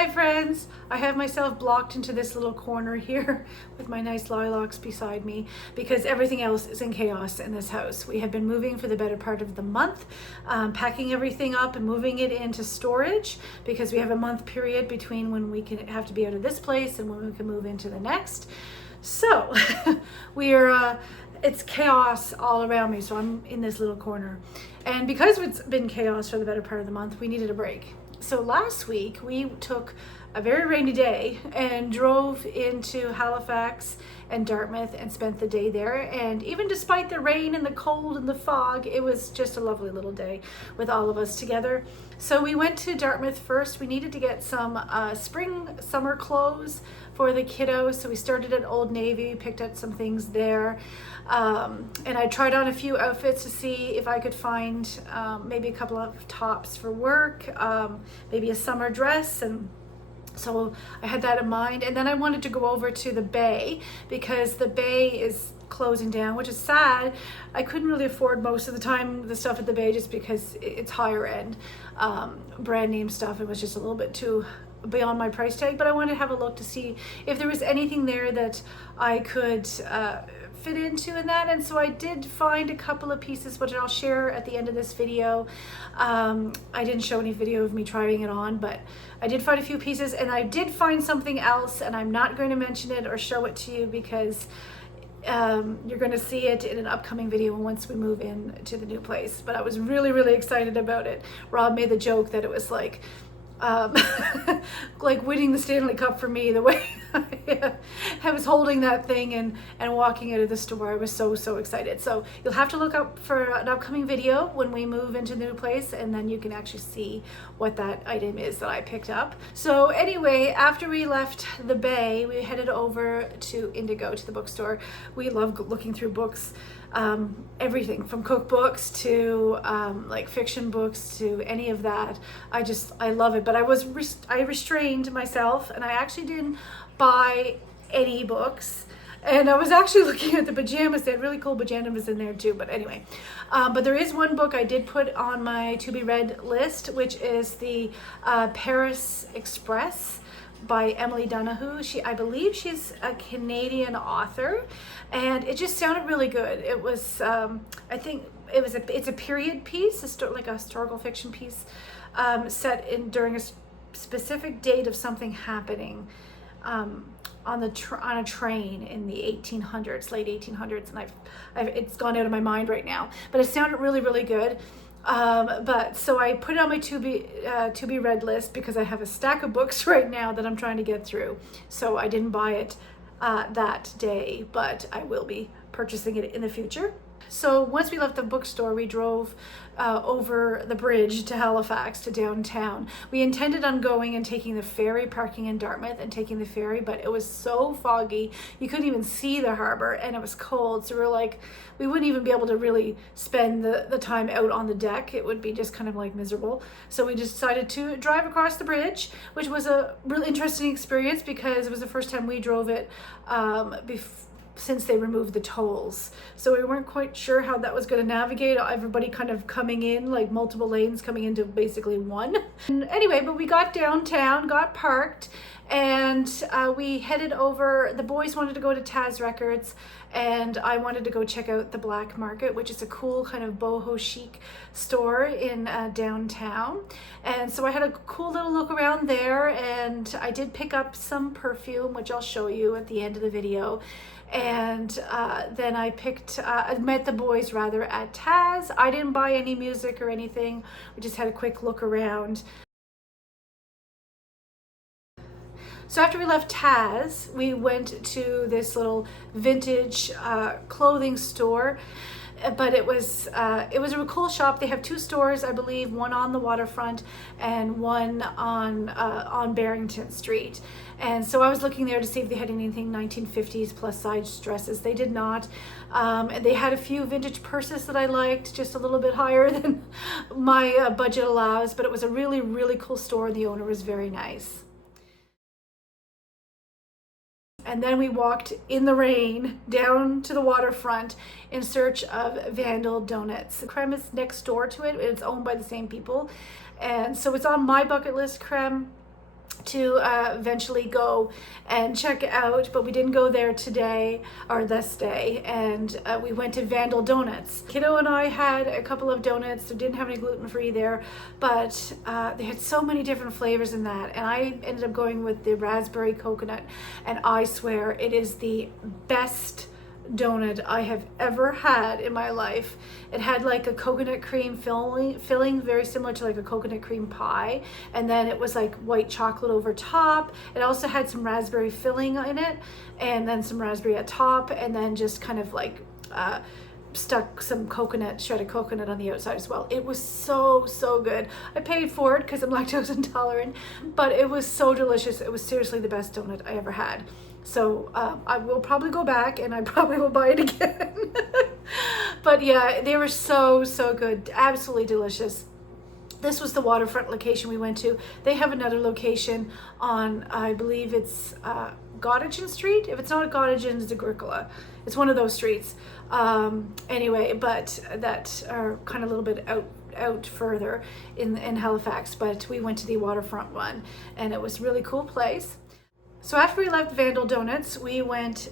Hi friends, I have myself blocked into this little corner here with my nice lilacs beside me because everything else is in chaos in this house. We have been moving for the better part of the month, packing everything up and moving it into storage because we have a month period between when we can have to be out of this place and when we can move into the next. So it's chaos all around me, so I'm in this little corner. And because it's been chaos for the better part of the month, we needed a break. So last week we took a very rainy day and drove into Halifax and Dartmouth and spent the day there. And even despite the rain and the cold and the fog, it was just a lovely little day with all of us together. So we went to Dartmouth first. We needed to get some spring summer clothes for the kiddos. So we started at Old Navy, picked up some things there. And I tried on a few outfits to see if I could find maybe a couple of tops for work, maybe a summer dress, and so I had that in mind. And then I wanted to go over to the Bay because the Bay is closing down, which is sad. I couldn't really afford most of the time the stuff at the Bay just because it's higher end brand name stuff. It was just a little bit too beyond my price tag, but I wanted to have a look to see if there was anything there that I could fit into in that. And so I did find a couple of pieces which I'll share at the end of this video. I didn't show any video of me trying it on, but I did find a few pieces, and I did find something else, and I'm not going to mention it or show it to you because you're going to see it in an upcoming video once we move in to the new place. But I was really excited about it. Rob made the joke that it was like like winning the Stanley Cup for me, the way I was holding that thing and walking out of the store. I was so excited. So you'll have to look up for an upcoming video when we move into the new place, and then you can actually see what that item is that I picked up. So anyway, after we left the Bay, we headed over to Indigo, to the bookstore. We love looking through books. Everything from cookbooks to like fiction books to any of that. I love it. But I restrained myself, and I actually didn't buy any books. And I was actually looking at the pajamas. They had really cool pajamas in there too. But anyway, but there is one book I did put on my to be read list, which is the Paris Express by Emily Donahue. I believe she's a Canadian author, and it just sounded really good. It was I think it's a period piece, like a historical fiction piece, set during a specific date of something happening on a train in the 1800s, late 1800s, and it's gone out of my mind right now, but it sounded really good. But so I put it on my to be read list because I have a stack of books right now that I'm trying to get through. So I didn't buy it that day, but I will be purchasing it in the future. So once we left the bookstore, we drove over the bridge to Halifax, to downtown. We intended on going and taking the ferry, parking in Dartmouth and taking the ferry, but it was so foggy, you couldn't even see the harbor, and it was cold. So we were like, we wouldn't even be able to really spend the time out on the deck. It would be just kind of like miserable. So we decided to drive across the bridge, which was a really interesting experience because it was the first time we drove it since they removed the tolls. So we weren't quite sure how that was going to navigate, everybody kind of coming in, like multiple lanes coming into basically one. And anyway, but we got downtown, got parked, and we headed over. The boys wanted to go to Taz Records, and I wanted to go check out the Black Market, which is a cool kind of boho chic store in downtown. And so I had a cool little look around there, and I did pick up some perfume, which I'll show you at the end of the video. And then I met the boys rather at Taz. I didn't buy any music or anything. We just had a quick look around. So after we left Taz, we went to this little vintage clothing store. But it was a cool shop. They have two stores, I believe, one on the waterfront and one on Barrington Street. And so I was looking there to see if they had anything 1950s plus size dresses. They did not. And they had a few vintage purses that I liked, just a little bit higher than my budget allows. But it was a really cool store, and the owner was very nice. And then we walked in the rain down to the waterfront in search of Vandal Donuts. The creme is next door to it. It's owned by the same people. And so it's on my bucket list, creme, to eventually go and check out, but we didn't go there today or this day, and we went to Vandal Donuts. Kiddo and I had a couple of donuts. They didn't have any gluten-free there, but they had so many different flavors in that, and I ended up going with the raspberry coconut, and I swear it is the best donut I have ever had in my life. It had like a coconut cream filling, very similar to like a coconut cream pie, and then it was like white chocolate over top. It also had some raspberry filling in it, and then some raspberry at top, and then just kind of like stuck some shredded coconut on the outside as well. It was so good. I paid for it because I'm lactose intolerant, but it was so delicious. It was seriously the best donut I ever had. So I will probably go back, and I probably will buy it again. But yeah, they were so good, absolutely delicious. This was the waterfront location we went to. They have another location on, I believe it's Gottingen Street. If it's not Gottingen, it's Agricola. It's one of those streets. Anyway, but that are kind of a little bit out further in Halifax. But we went to the waterfront one, and it was a really cool place. So after we left Vandal Donuts, we went,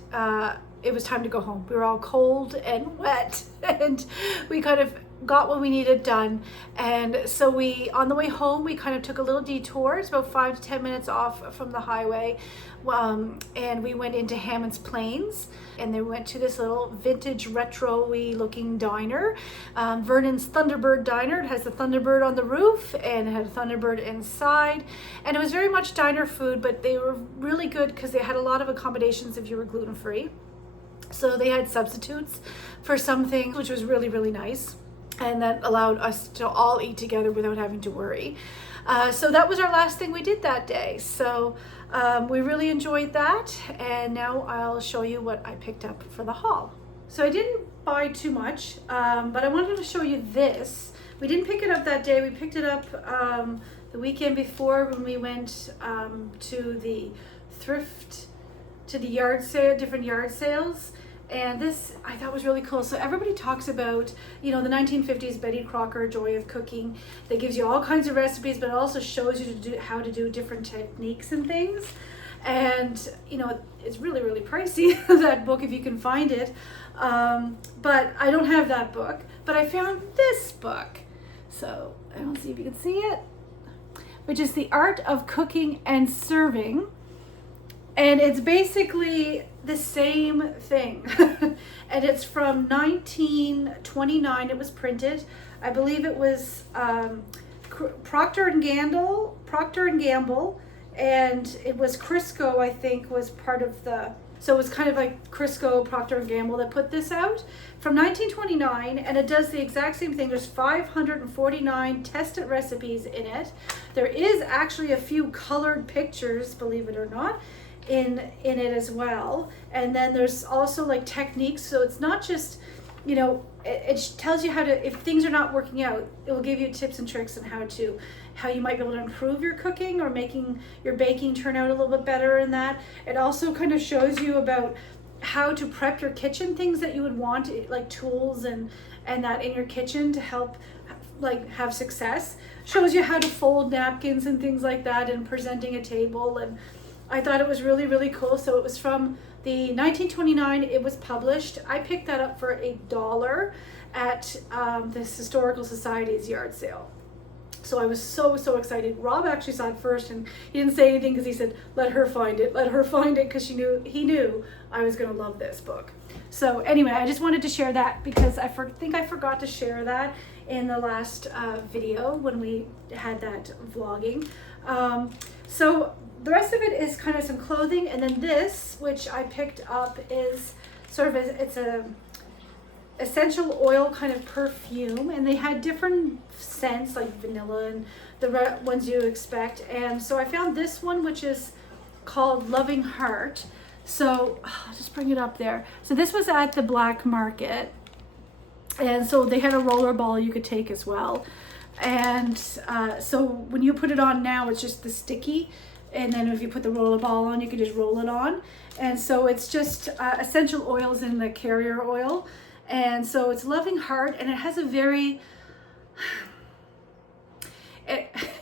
it was time to go home. We were all cold and wet, and we kind of got what we needed done. And so on the way home, we kind of took a little detour. It's about 5 to 10 minutes off from the highway. And we went into Hammond's Plains, and they went to this little vintage retro-y looking diner, Vernon's Thunderbird Diner. It has the Thunderbird on the roof, and it had a Thunderbird inside, and it was very much diner food, but they were really good because they had a lot of accommodations if you were gluten-free. So they had substitutes for some things, which was really nice, and that allowed us to all eat together without having to worry. So that was our last thing we did that day. So we really enjoyed that, and now I'll show you what I picked up for the haul. So I didn't buy too much, but I wanted to show you this. We didn't pick it up that day. We picked it up the weekend before when we went to the thrift, to the yard sale, different yard sales. And this I thought was really cool. So everybody talks about, you know, the 1950s Betty Crocker Joy of Cooking that gives you all kinds of recipes, but it also shows you how to do different techniques and things. And you know, it's really pricey, that book, if you can find it. But I don't have that book, but I found this book. So I don't see if you can see it, which is The Art of Cooking and Serving. And it's basically the same thing. And it's from 1929. It was printed. I believe it was Procter and Gamble, and it was Crisco, I think, was part of the, so it was kind of like Crisco, Procter and Gamble that put this out from 1929, and it does the exact same thing. There's 549 tested recipes in it. There is actually a few colored pictures, believe it or not, in it as well. And then there's also like techniques, so it's not just, you know, it tells you how to, if things are not working out, it will give you tips and tricks on how you might be able to improve your cooking or making your baking turn out a little bit better in that. It also kind of shows you about how to prep your kitchen, things that you would want, like tools and that in your kitchen to help like have success. Shows you how to fold napkins and things like that, and presenting a table. And I thought it was really cool. So it was from the 1929, it was published. I picked that up for $1 at this Historical Society's yard sale. So I was so excited. Rob actually saw it first, and he didn't say anything because he said, let her find it, because he knew I was going to love this book. So anyway, I just wanted to share that because I think I forgot to share that in the last video when we had that vlogging. So the rest of it is kind of some clothing, and then this, which I picked up, is sort of it's a essential oil kind of perfume, and they had different scents like vanilla and the ones you expect. And so I found this one, which is called Loving Heart. So I'll just bring it up there. So this was at the black market, and so they had a roller ball you could take as well. And so when you put it on now, it's just the sticky, and then if you put the roller ball on, you can just roll it on. And so it's just essential oils in the carrier oil. And so it's Loving Heart, and it has a very,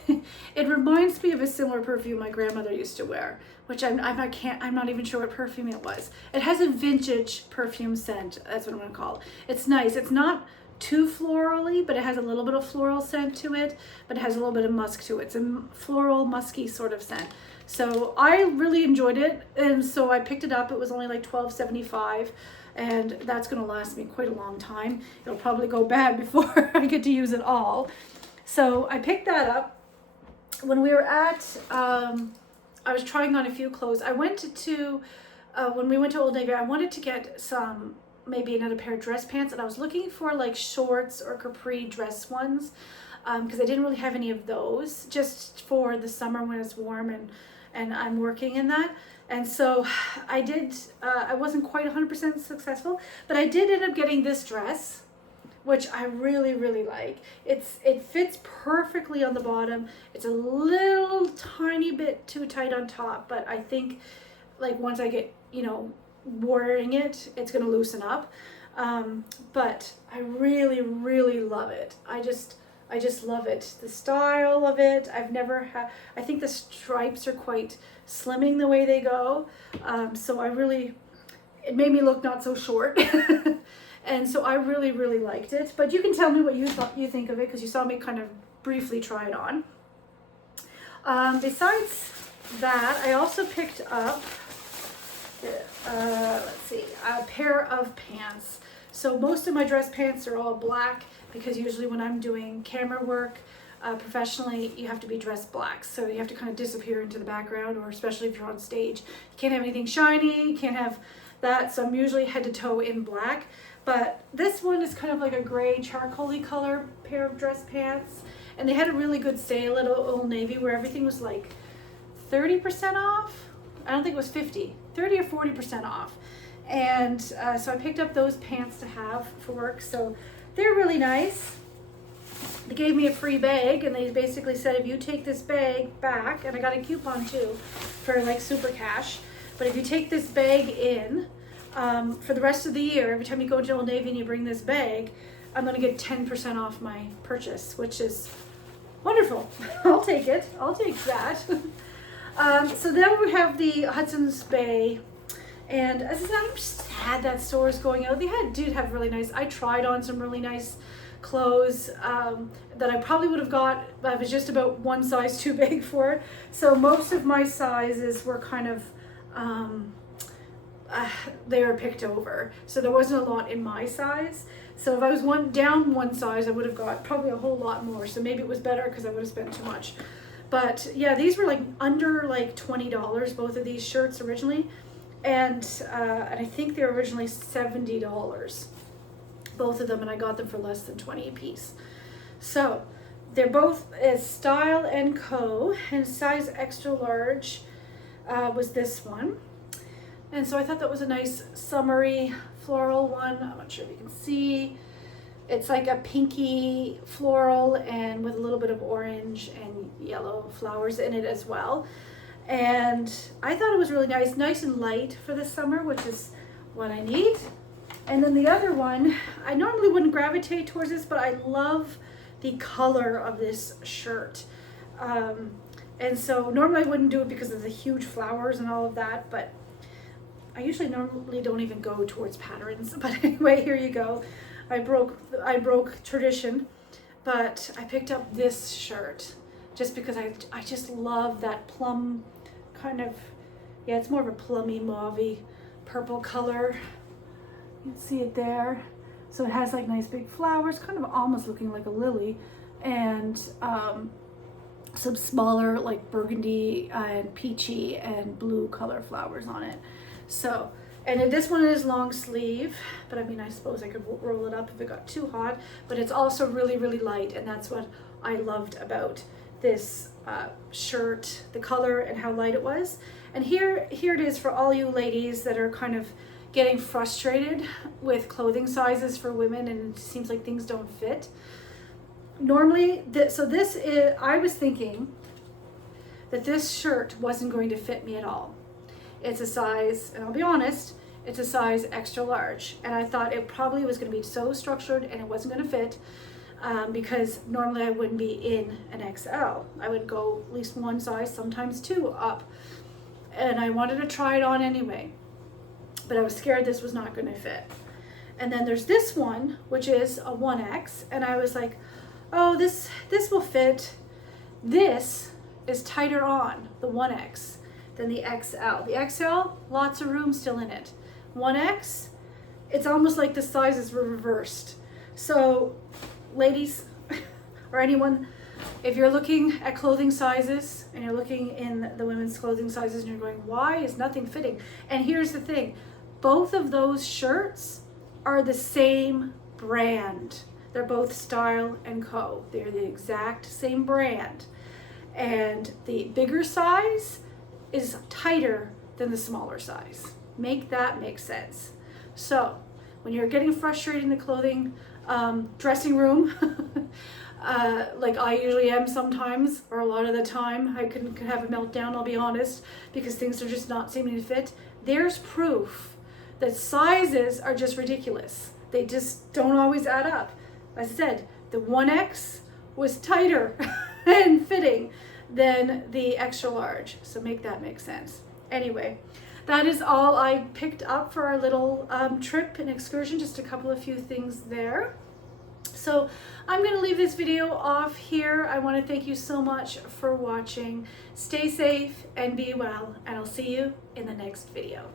It reminds me of a similar perfume my grandmother used to wear, which I'm not even sure what perfume it was. It has a vintage perfume scent. That's what I'm gonna call it. It's nice. It's not too florally, but it has a little bit of floral scent to it, but it has a little bit of musk to it. It's a floral, musky sort of scent. So I really enjoyed it, and so I picked it up. It was only like $12.75, and that's gonna last me quite a long time. It'll probably go bad before I get to use it all. So I picked that up. When we were at, I was trying on a few clothes. I went to, when we went to Old Navy, I wanted to get some, maybe another pair of dress pants, and I was looking for like shorts or capri dress ones, because I didn't really have any of those, just for the summer when it's warm and I'm working in that. And so I did, I wasn't quite 100% successful, but I did end up getting this dress, which I really, really like. It fits perfectly on the bottom. It's a little tiny bit too tight on top, but I think like once I get, you know, wearing it, it's gonna loosen up. But I really, really love it. I just love it. The style of it, I've never had, I think the stripes are quite slimming the way they go. So it made me look not so short. And so I really, really liked it. But you can tell me what you think of it, because you saw me kind of briefly try it on. Besides that, I also picked up, let's see, a pair of pants. So most of my dress pants are all black, because usually when I'm doing camera work professionally, you have to be dressed black. So you have to kind of disappear into the background, or especially if you're on stage. You can't have anything shiny, you can't have that. So I'm usually head to toe in black. But this one is kind of like a gray charcoaly color pair of dress pants. And they had a really good sale at Old Navy where everything was like 30% off. I don't think it was 50, 30 or 40% off. And so I picked up those pants to have for work. So they're really nice. They gave me a free bag, and they basically said, if you take this bag back, and I got a coupon too for like super cash, but if you take this bag in for the rest of the year, every time you go to Old Navy and you bring this bag, I'm gonna get 10% off my purchase, which is wonderful. I'll take it. I'll take that. So then we have the Hudson's Bay, and as I said, I'm sad that store is going out. They did have really nice, I tried on some really nice clothes that I probably would have got, but I was just about one size too big for it. So most of my sizes were kind of, they were picked over. So there wasn't a lot in my size. So if I was down one size, I would have got probably a whole lot more. So maybe it was better because I would have spent too much. But yeah, these were like under like $20, both of these shirts originally. And I think they were originally $70, both of them, and I got them for less than 20 a piece. So they're both Style & Co. and size extra large was this one. And so I thought that was a nice summery floral one. I'm not sure if you can see. It's like a pinky floral and with a little bit of orange and yellow flowers in it as well. And I thought it was really nice and light for the summer, which is what I need. And then the other one, I normally wouldn't gravitate towards this, but I love the color of this shirt. And so normally I wouldn't do it because of the huge flowers and all of that, but I usually normally don't even go towards patterns. But anyway, here you go. I broke tradition, but I picked up this shirt just because I just love that plum kind of, yeah, it's more of a plummy mauvey purple color. You can see it there. So it has like nice big flowers, kind of almost looking like a lily, and some smaller like burgundy and peachy and blue color flowers on it. So, and this one is long sleeve, but I mean, I suppose I could roll it up if it got too hot, but it's also really, really light, and that's what I loved about this shirt, the color and how light it was. And here it is for all you ladies that are kind of getting frustrated with clothing sizes for women and it seems like things don't fit. Normally, I was thinking that this shirt wasn't going to fit me at all. It's a size, and I'll be honest, it's a size extra large. And I thought it probably was going to be so structured and it wasn't going to fit. because normally I wouldn't be in an XL. I would go at least one size, sometimes two up. And I wanted to try it on anyway, but I was scared this was not going to fit. And then there's this one, which is a 1X, and I was like, oh, this will fit. This is tighter on, the 1X, than the XL. The XL, lots of room still in it. 1X, it's almost like the sizes were reversed. So ladies, or anyone, if you're looking at clothing sizes and you're looking in the women's clothing sizes and you're going, why is nothing fitting? And here's the thing, both of those shirts are the same brand. They're both Style & Co. They're the exact same brand. And the bigger size is tighter than the smaller size. Make that make sense. So when you're getting frustrated in the clothing dressing room, like I usually am sometimes, or a lot of the time, I can have a meltdown, I'll be honest, because things are just not seeming to fit. There's proof that sizes are just ridiculous. They just don't always add up. As I said, the 1X was tighter and fitting than the extra large. So make that make sense. Anyway, that is all I picked up for our little trip and excursion, just a couple of few things there. So I'm going to leave this video off here. I want to thank you so much for watching. Stay safe and be well, and I'll see you in the next video.